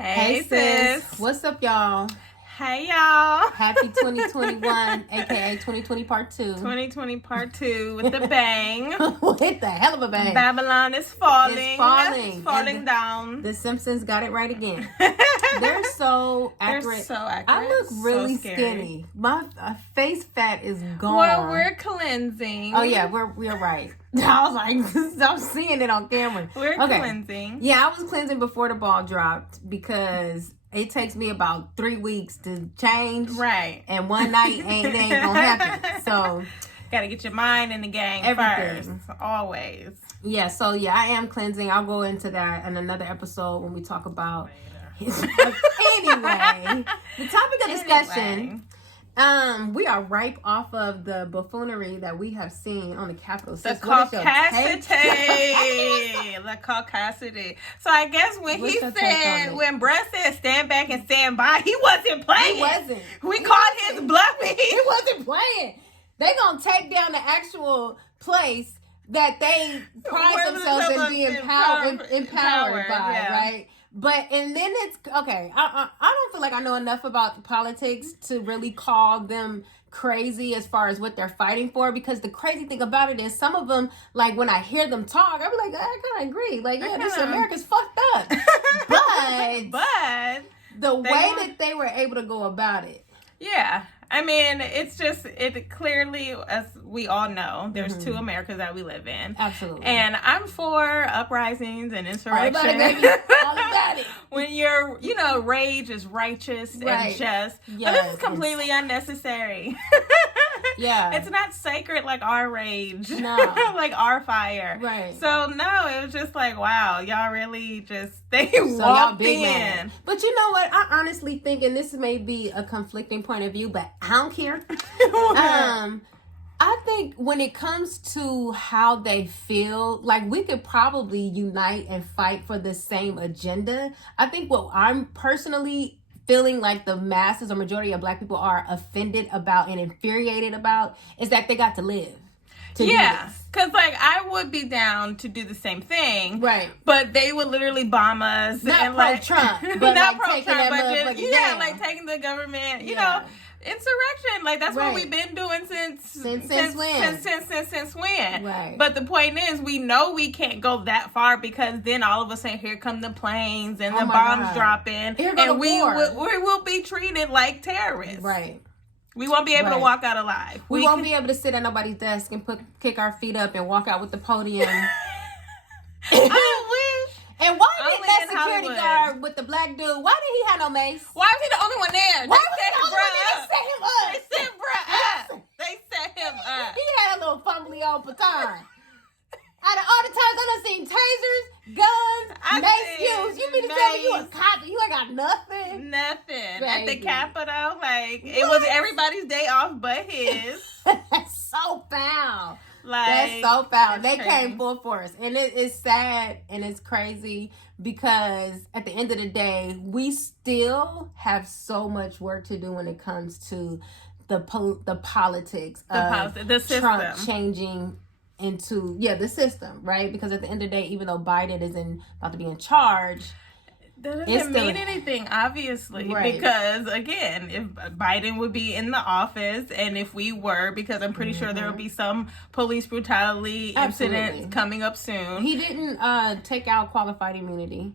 Hey sis. What's up, y'all? Hey y'all. Happy 2021, aka 2020 Part 2. 2020 Part 2 with the bang. With the hell of a bang. Babylon is falling. It's falling. Down. The Simpsons got it right again. They're so accurate. They're so accurate. I look really so skinny. My face fat is gone. Well, we're cleansing. Oh yeah, we're right. I was like, I'm seeing it on camera. We're cleansing. Yeah, I was cleansing before the ball dropped because it takes me about 3 weeks to change. Right. And one night ain't gonna happen. So gotta get your mind in the game first. Always. Yeah, so yeah, I am cleansing. I'll go into that in another episode when we talk about anyway, the topic of discussion. We are ripe off of the buffoonery that we have seen on the Capitol. The caucasity. So I guess when when Brett said stand back and stand by, he wasn't playing. He wasn't. We caught his bluffing. He wasn't playing. They gonna take down the actual place that they pride themselves in being empowered by, right? But, and then it's, okay, I don't feel like I know enough about politics to really call them crazy as far as what they're fighting for, because the crazy thing about it is some of them, like when I hear them talk, I be like, I kind of agree. Like, yeah, this America's fucked up. But the way that they were able to go about it. Yeah. I mean, it's just, it clearly, as we all know, there's two Americas that we live in. Absolutely. And I'm for uprisings and insurrection. All about it, baby. All about it. When rage is righteous and just. Yes, but this is completely unnecessary. Yeah. It's not sacred like our rage. No. Like our fire. Right. So, no, it was just like, wow, y'all really just, walked in. Man. But you know what? I honestly think, and this may be a conflicting point of view, but I don't care. I think when it comes to how they feel, like we could probably unite and fight for the same agenda. I think what I'm personally feeling like the masses or majority of Black people are offended about and infuriated about is that they got to live. Because like I would be down to do the same thing, right? But they would literally bomb us, not pro-Trump, but not like pro-Trump, but just, like taking the government, you know. Insurrection, like that's what we've been doing since when. Right. But the point is, we know we can't go that far because then all of a sudden here come the planes and the bombs dropping, and we will be treated like terrorists. Right. We won't be able to walk out alive. We won't be able to sit at nobody's desk and kick our feet up and walk out with the podium. I wish. And why did that security guard with the black dude, why did he have no mace? Why was he the only one there? Why was he the only one there? They set him up. They set him up. He had a little fumbly old baton. Out of all the times I done seen tasers, guns, mace used, you mean to tell me you a cop and you ain't got nothing? Nothing. At the Capitol, like, it was everybody's day off but his. That's so foul. That's so foul. They came full force. And it's sad and it's crazy because at the end of the day, we still have so much work to do when it comes to the politics of Trump changing into the system, right? Because at the end of the day, even though Biden isn't about to be in charge, that doesn't mean anything, obviously, because again, if Biden would be in the office, and if we were, because I'm pretty sure there will be some police brutality incidents coming up soon. He didn't take out qualified immunity.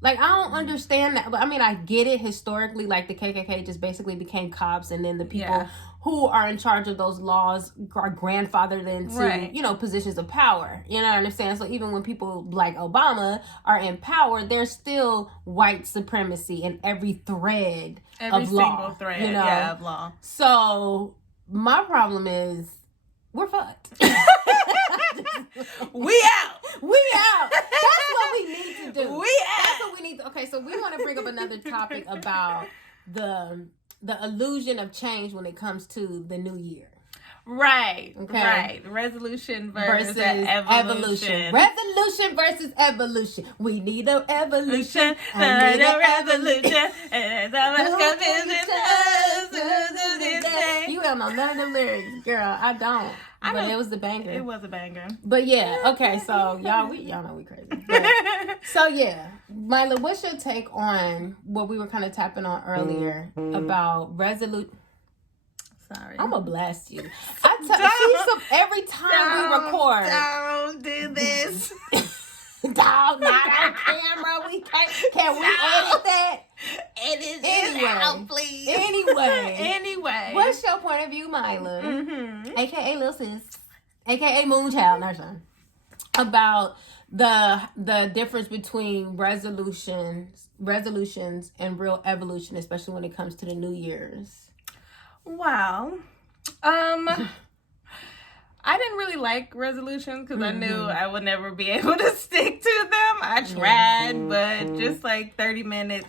Like, I don't understand that. I mean, I get it historically, like the KKK just basically became cops, and then the people who are in charge of those laws are grandfathered into, positions of power. You know what I'm saying? So even when people like Obama are in power, there's still white supremacy in every thread of law. Every single thread, of law. So my problem is, we're fucked. We out. That's what we need to do. That's what we need to. Okay, so we want to bring up another topic about the illusion of change when it comes to the new year. Right. Okay. Right. Resolution versus evolution. Resolution versus evolution. We need an evolution. I need a revolution. You don't know none of them lyrics, girl. I don't. But it was a banger. It was a banger. But yeah, okay. So y'all know we crazy. But, so yeah, Mila, what's your take on what we were kind of tapping on earlier about resolute? Sorry, I'm gonna blast you. Every time we record. Don't do this. Dog, not on camera. We can't. Can we edit that? Edit it out, please. Anyway. What's your point of view, Mila? Mm-hmm. AKA Lil Sis, AKA Moonchild, nurse, about the difference between resolutions and real evolution, especially when it comes to the New Year's. Wow. I didn't really like resolutions because I knew I would never be able to stick to them. I tried, but just like 30 minutes.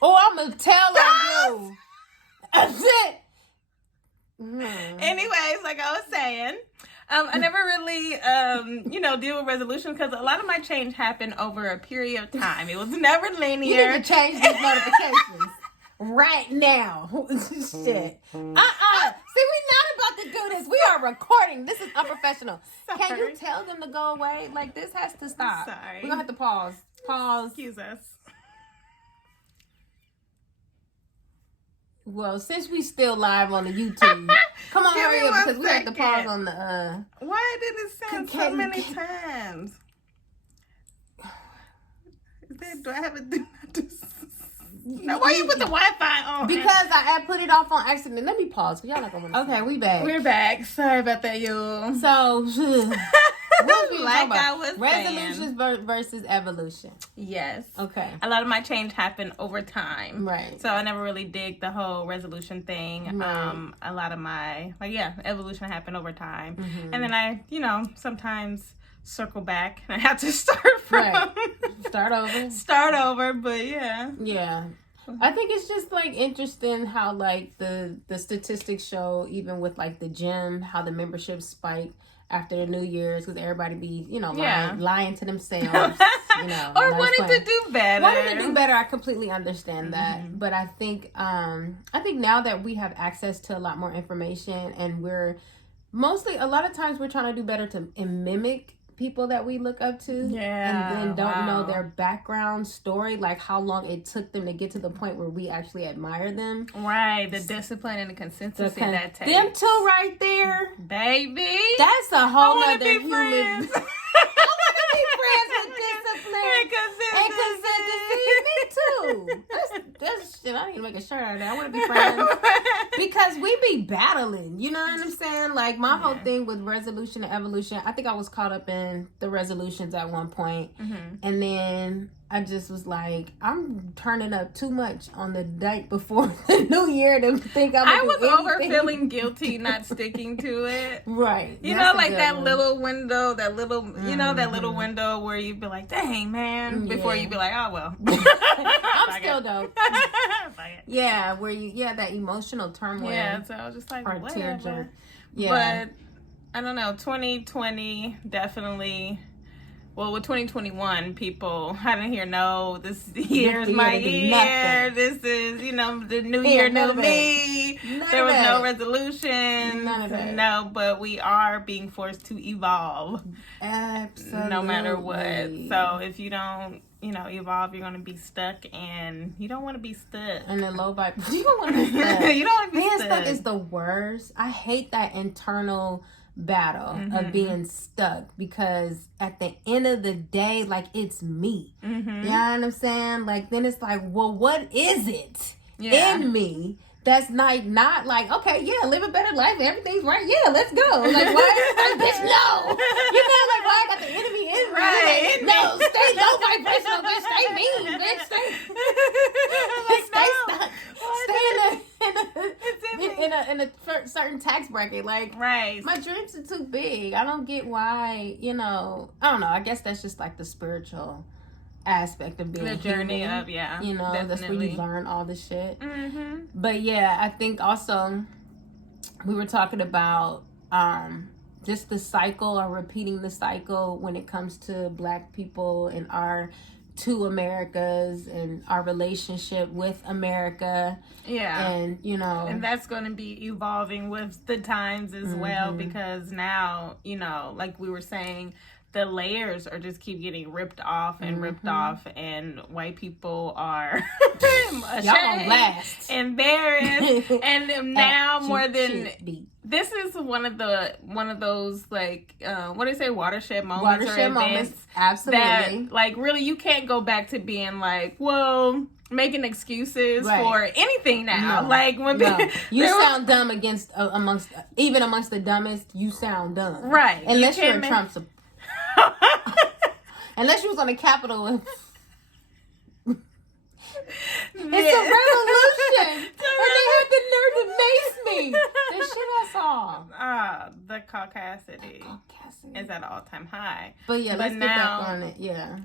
Oh, I'm going to tell on you. That's it. Anyways, like I was saying, I never really, deal with resolutions because a lot of my change happened over a period of time. It was never linear. You need to change these notifications. Right now. Shit. See, we're not about to do this. We are recording. This is unprofessional. Sorry. Can you tell them to go away? Like, this has to stop. Sorry. We're going to have to pause. Excuse us. Well, since we still live on the YouTube, come on, hurry up, because we have to pause on the, Why did it sound so many times? Do I have a do not do? No, why you put the Wi-Fi on? Because I put it off on accident. Let me pause. Y'all not gonna. Okay, we back. We're back. Sorry about that, y'all. So, what we like I was resolutions versus evolution. Yes. Okay. A lot of my change happened over time. Right. So I never really dig the whole resolution thing. Right. A lot of my evolution happened over time, and then I, sometimes circle back and I have to start from start over, but yeah. I think it's just like interesting how like the statistics show, even with like the gym, how the membership spike after the New Year's, because everybody be lying to themselves, or wanting to do better. I completely understand that, but I think now that we have access to a lot more information, and we're mostly, a lot of times we're trying to do better and mimic people that we look up to, and then don't know their background story, like how long it took them to get to the point where we actually admire them. Right, the discipline and the consistency that takes. Them two right there, baby. That's a whole other human. Friends. I want to be friends with discipline and consistency. Me too. That's shit. I need to make a shirt out of that. I want to be friends because we be battling. You know what I'm saying? Like my whole thing with resolution and evolution. I think I was caught up in the resolutions at one point, and then I just was like, I'm turning up too much on the night before the New Year to think I was over feeling guilty not sticking to it. Right. You know, like that little window, that little window where you'd be like, dang, man, before you'd be like, oh, well. I'm still dope. Yeah, where that emotional turmoil. Yeah, so I was just like, whatever. Yeah. But, I don't know, 2020 definitely... Well, with 2021, people, I didn't hear, no, this year's my year. This is, the new year, new me. There was no resolution. None of that. No, but we are being forced to evolve. Absolutely. No matter what. So if you don't, evolve, you're going to be stuck, and you don't want to be stuck. And the low vibe. You don't want to be stuck. You don't want to be being stuck. Being stuck is the worst. I hate that internal battle of being stuck, because at the end of the day, like, it's me. You know what I'm saying? Like, then it's like, well, what is it in me that's not like, okay, live a better life, everything's right, let's go. Like, why? Like, bitch, no. Like, why I got the enemy in me? Right. Like, no, stay low vibrational, bitch, stay mean, bitch, stay stuck. Stay in a certain tax bracket. Like, right. My dreams are too big. I don't get why, I don't know. I guess that's just like the spiritual aspect of being the journey human, of, definitely. That's where you learn all this shit. But I think also we were talking about just the cycle, or repeating the cycle when it comes to Black people and our two Americas and our relationship with America. Yeah. And, you know. And that's going to be evolving with the times as well, because now, you know, like we were saying, the layers are just keep getting ripped off and ripped off, and white people are ashamed, embarrassed, and now more than this is one of those like what do they say, watershed moments or events, absolutely, that like really you can't go back to being like, well, making excuses for anything now. Like when you sound dumb amongst the dumbest, you sound dumb, right? Unless you're a Trump supporter. Unless you was on the Capitol. It's a revolution. And they had the nerve to mace me. The shit I saw. The caucasity is at an all-time high. But yeah, let's get back on it. Yeah.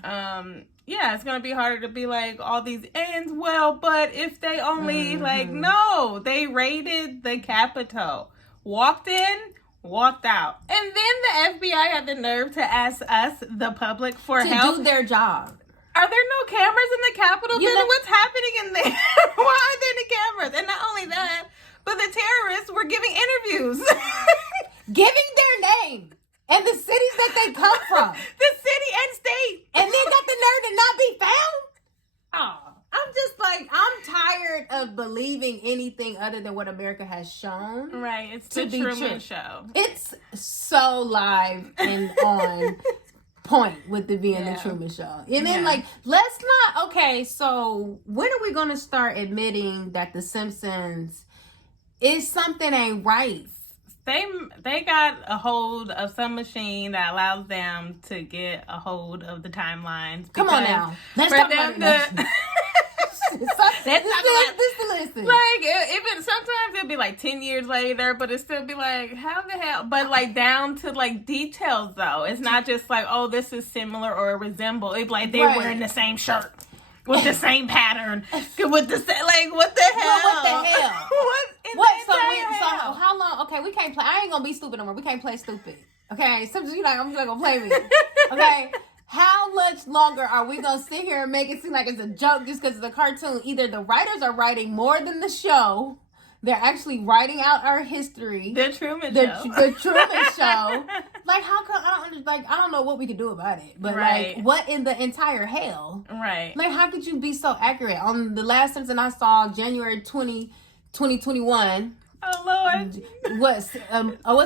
Yeah, it's going to be harder to be like all these ends. Well, but if they only like, no, they raided the Capitol, walked in, walked out, and then the FBI had the nerve to ask us, the public, for help to do their job. Are there no cameras in the Capitol? Then what's happening in there? Why aren't there any cameras? And not only that, but the terrorists were giving interviews, giving their name and the cities that they come from, the city and state, and then got the nerve to not be found. Oh. I'm just like, I'm tired of believing anything other than what America has shown. Right, it's the Truman Show. It's so live and on point with the being the Truman Show. And then like, let's not, okay, so when are we going to start admitting that the Simpsons is something ain't right? They got a hold of some machine that allows them to get a hold of the timelines. Come on now. Let's talk about it. Listen. Like, even sometimes it'll be like 10 years later, but it still be like, how the hell? But like down to like details though. It's not just like, oh, this is similar or resemble. It's like they're wearing the same shirt with the same pattern, with the like, what the hell? What the hell? So how long? Okay, we can't play. I ain't gonna be stupid no more. We can't play stupid. Okay, so you're like, I'm just gonna play with you. Okay. How much longer are we going to sit here and make it seem like it's a joke just because it's a cartoon? Either the writers are writing more than the show. They're actually writing out our history. The Truman Show. The Truman Show. Like, how come, I don't know what we could do about it. But, like, what in the entire hell? Right. Like, how could you be so accurate? On the last Simpson I saw, January 2021. Oh, Lord. What's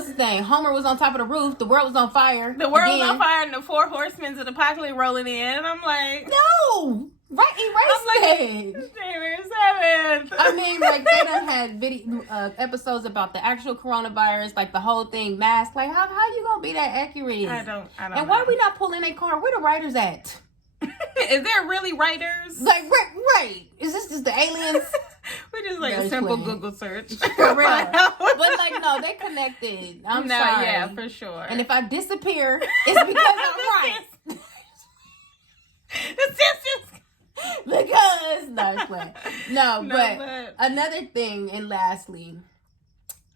his name? Homer was on top of the roof. The world was on fire. The world was on fire, and the four horsemen of the apocalypse rolling in. And I'm like, no! Right, erase it. January 7th. I mean, like, they done had video episodes about the actual coronavirus, like the whole thing, mask. Like, how you gonna be that accurate? I don't and know. Why are we not pulling a car? Where the writers at? Is there really writers? Like, right. Is this just the aliens? We just like a simple Google search. For real. But like, no, they connected. I'm sorry. Yeah, for sure. And if I disappear, it's because I'm right. The Simpsons. Because but another thing, and lastly,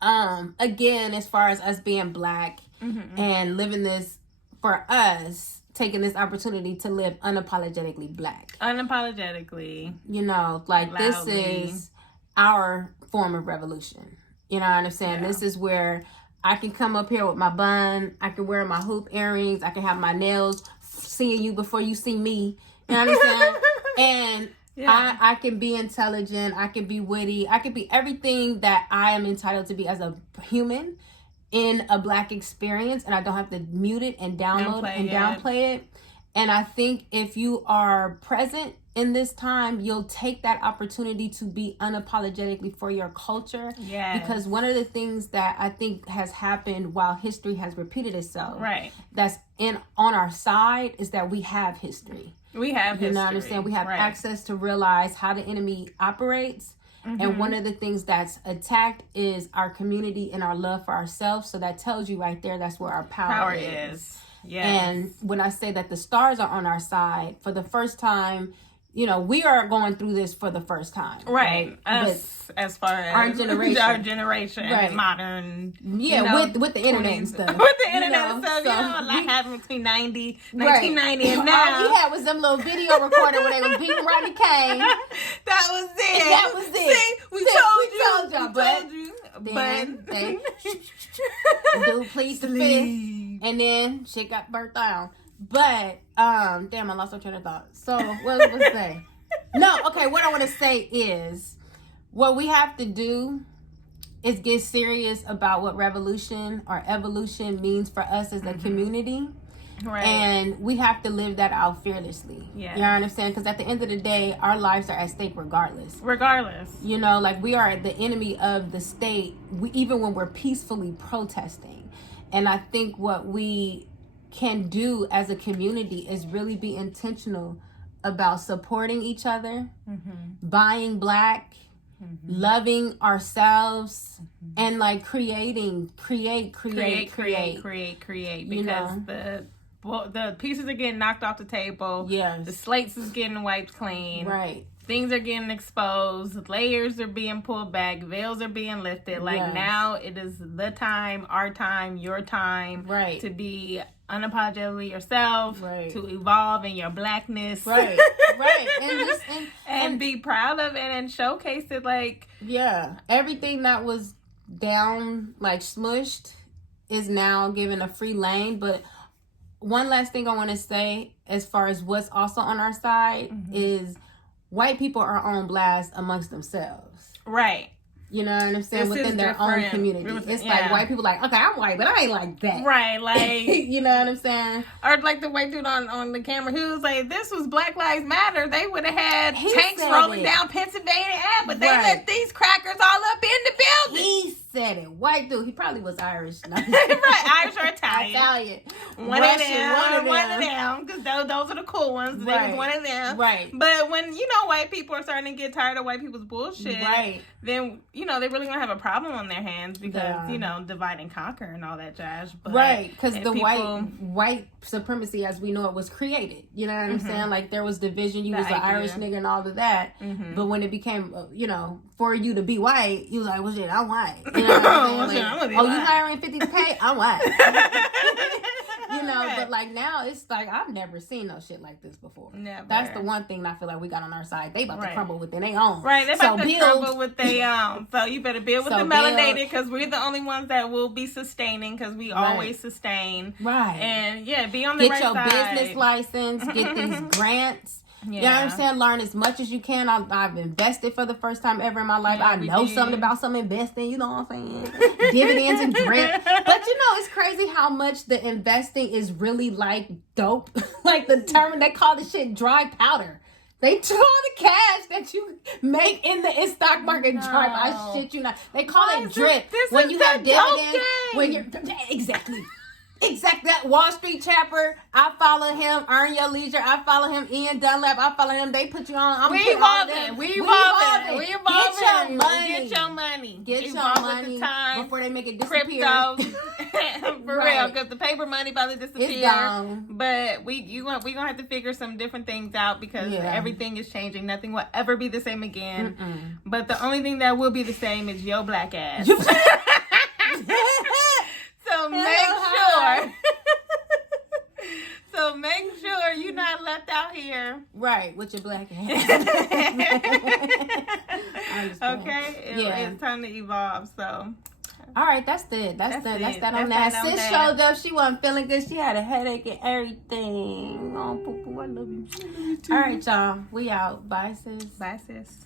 again, as far as us being black and living this for us, taking this opportunity to live unapologetically black. Unapologetically. You know, like loudly. This is our form of revolution. You know what I'm saying? Yeah. This is where I can come up here with my bun. I can wear my hoop earrings. I can have my nails, seeing you before you see me. You know what I'm saying? And I can be intelligent. I can be witty. I can be everything that I am entitled to be as a human in a black experience, and I don't have to mute it and downplay it. And I think if you are present in this time, you'll take that opportunity to be unapologetically for your culture. Yes. Because one of the things that I think has happened while history has repeated itself, that's on our side, is that we have history. We have history. You know what I'm saying? We have access to realize how the enemy operates. And one of the things that's attacked is our community and our love for ourselves. So that tells you right there, that's where our power is. Yes. And when I say that the stars are on our side, for the first time, we are going through this for the first time. Right. As far as our generation, right. Modern. Yeah, with the internet and stuff. With the internet and stuff, like happened between 1990 and now. All we had was some little video recorder where they was beating Rodney King. That was it. See, we told y'all, but they dude pleased the fifth, and then shit got burnt down. But damn, I lost my train of thought. So what was I supposed to say? No, okay. What I want to say is, what we have to do is get serious about what revolution or evolution means for us as a community. Right. And we have to live that out fearlessly. Yeah. You understand? Because at the end of the day, our lives are at stake regardless. Like we are the enemy of the state, even when we're peacefully protesting. And I think what we can do as a community is really be intentional about supporting each other, buying black, loving ourselves, and like create because the pieces are getting knocked off the table. Yes. The slates is getting wiped clean. Right. Things are getting exposed. Layers are being pulled back. Veils are being lifted. Like now it is the time, our time, your time, to be unapologetically yourself, to evolve in your blackness, and be proud of it and showcase it. Like everything that was down, like smushed, is now given a free lane. But one last thing I want to say, as far as what's also on our side, is white people are on blast amongst themselves. Right. You know what I'm saying? Within their own community. It's like white people like, okay, I'm white, but I ain't like that. Right, like... you know what I'm saying? Or like the white dude on the camera who was like, this was Black Lives Matter. They would have had tanks rolling down Pennsylvania Ave, but they let these crackers all up in the building. He said it. White dude. He probably was Irish. Irish or Italian. One Russian, of them. Because those are the cool ones. They was one of them. Right. But when, white people are starting to get tired of white people's bullshit, then, they really gonna have a problem on their hands because, divide and conquer and all that jazz. But because the white supremacy as we know it was created. You know what I'm saying? Like there was division. You was an Irish nigga and all of that. But when it became, for you to be white, you was like, well, shit, I'm white. You know what I'm saying? Like, you hiring 50K? I'm white. But like now it's like I've never seen no shit like this before. Never. That's the one thing I feel like we got on our side. They about to crumble within their own. Right, they about to crumble with their own. So you better build with the melanated because we're the only ones that will be sustaining because we always sustain. Right. And be on the right side. Get your business license. Get these grants. Yeah. You know what I'm saying? Learn as much as you can. I've invested for the first time ever in my life. I know something about some investing. You know what I'm saying? Dividends and drip. But it's crazy how much the investing is really like dope. Like the term, they call the shit dry powder. They call the cash that you make in the stock market dry. I shit you not. They call it drip. When you have dividends. When you're exactly. That Wall Street Chapter. I follow him. Earn Your Leisure. I follow him. Ian Dunlap. I follow him. They put you on. We evolving. Get your money. Get your money before they make it disappear. Crypto. For real, because the paper money about to disappear. But we gonna have to figure some different things out because everything is changing. Nothing will ever be the same again. But the only thing that will be the same is your black ass. So make sure you're not left out here. Right, with your black ass. Okay? It's time to evolve, so. All right, that's it. That's that on that. Sis showed up. She wasn't feeling good. She had a headache and everything. Oh, poo-poo, I love you. All right, y'all. We out. Bye, sis. Bye, sis.